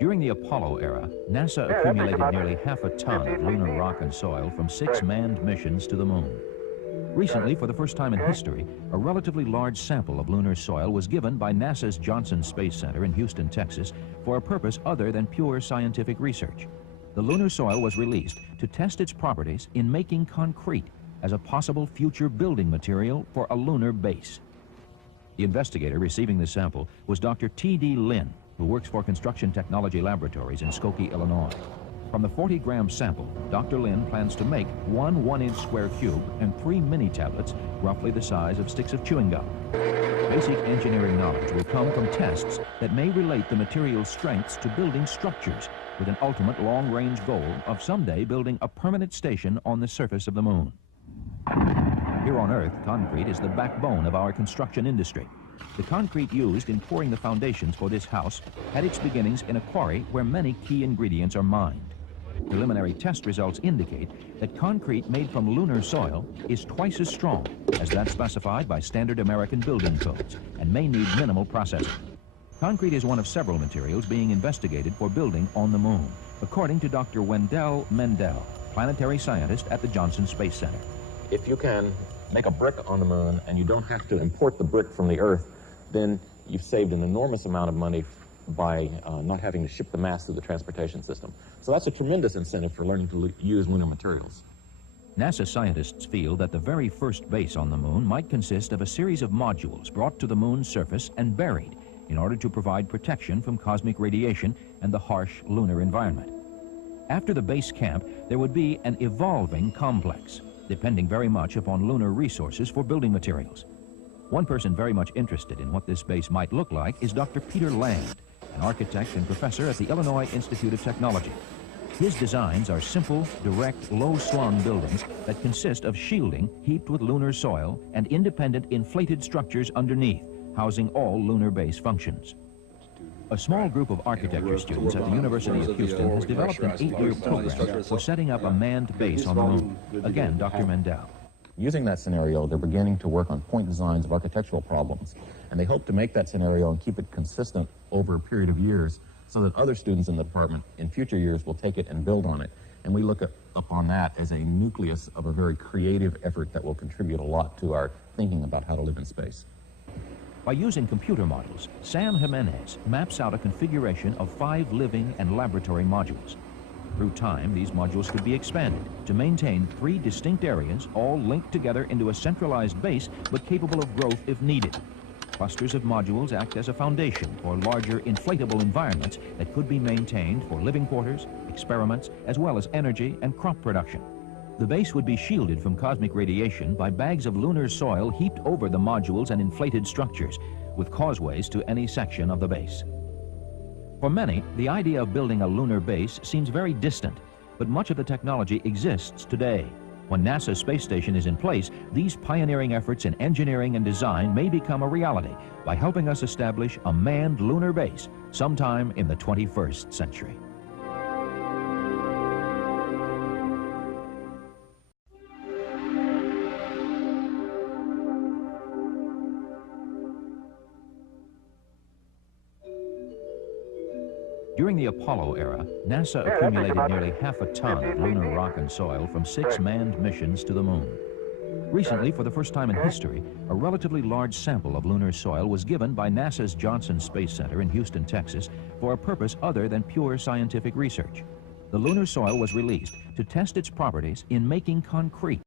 During the Apollo era, NASA accumulated nearly half a ton of lunar rock and soil from 6 manned missions to the moon. Recently, for the first time in history, a relatively large sample of lunar soil was given by NASA's Johnson Space Center in Houston, Texas, for a purpose other than pure scientific research. The lunar soil was released to test its properties in making concrete as a possible future building material for a lunar base. The investigator receiving the sample was Dr. T.D. Lin, who works for Construction Technology Laboratories in Skokie, Illinois. From the 40-gram sample, Dr. Lin plans to make one 1-inch square cube and 3 mini tablets roughly the size of sticks of chewing gum. Basic engineering knowledge will come from tests that may relate the material's strengths to building structures, with an ultimate long-range goal of someday building a permanent station on the surface of the moon. Here on Earth, concrete is the backbone of our construction industry. The concrete used in pouring the foundations for this house had its beginnings in a quarry where many key ingredients are mined. Preliminary test results indicate that concrete made from lunar soil is twice as strong as that specified by standard American building codes and may need minimal processing. Concrete is one of several materials being investigated for building on the moon, according to Dr. Wendell Mendel, planetary scientist at the Johnson Space Center. If you can make a brick on the moon and you don't have to import the brick from the Earth, then you've saved an enormous amount of money by not having to ship the mass through the transportation system. So that's a tremendous incentive for learning to use lunar materials. NASA scientists feel that the very first base on the moon might consist of a series of modules brought to the moon's surface and buried in order to provide protection from cosmic radiation and the harsh lunar environment. After the base camp, there would be an evolving complex, depending very much upon lunar resources for building materials. One person very much interested in what this base might look like is Dr. Peter Land, an architect and professor at the Illinois Institute of Technology. His designs are simple, direct, low-slung buildings that consist of shielding heaped with lunar soil and independent inflated structures underneath, housing all lunar base functions. A small group of architecture students at the University of Houston has developed an 8-year program for setting up a manned base on the moon. Again, Dr. Mendel. Using that scenario, they're beginning to work on point designs of architectural problems, and they hope to make that scenario and keep it consistent over a period of years so that other students in the department in future years will take it and build on it. And we look upon that as a nucleus of a very creative effort that will contribute a lot to our thinking about how to live in space. By using computer models, Sam Jimenez maps out a configuration of 5 living and laboratory modules. Through time, these modules could be expanded to maintain 3 distinct areas, all linked together into a centralized base, but capable of growth if needed. Clusters of modules act as a foundation for larger inflatable environments that could be maintained for living quarters, experiments, as well as energy and crop production. The base would be shielded from cosmic radiation by bags of lunar soil heaped over the modules and inflated structures, with causeways to any section of the base. For many, the idea of building a lunar base seems very distant, but much of the technology exists today. When NASA's space station is in place, these pioneering efforts in engineering and design may become a reality by helping us establish a manned lunar base sometime in the 21st century. During the Apollo era, NASA accumulated nearly half a ton of lunar rock and soil from 6 manned missions to the moon. Recently, for the first time in history, a relatively large sample of lunar soil was given by NASA's Johnson Space Center in Houston, Texas, for a purpose other than pure scientific research. The lunar soil was released to test its properties in making concrete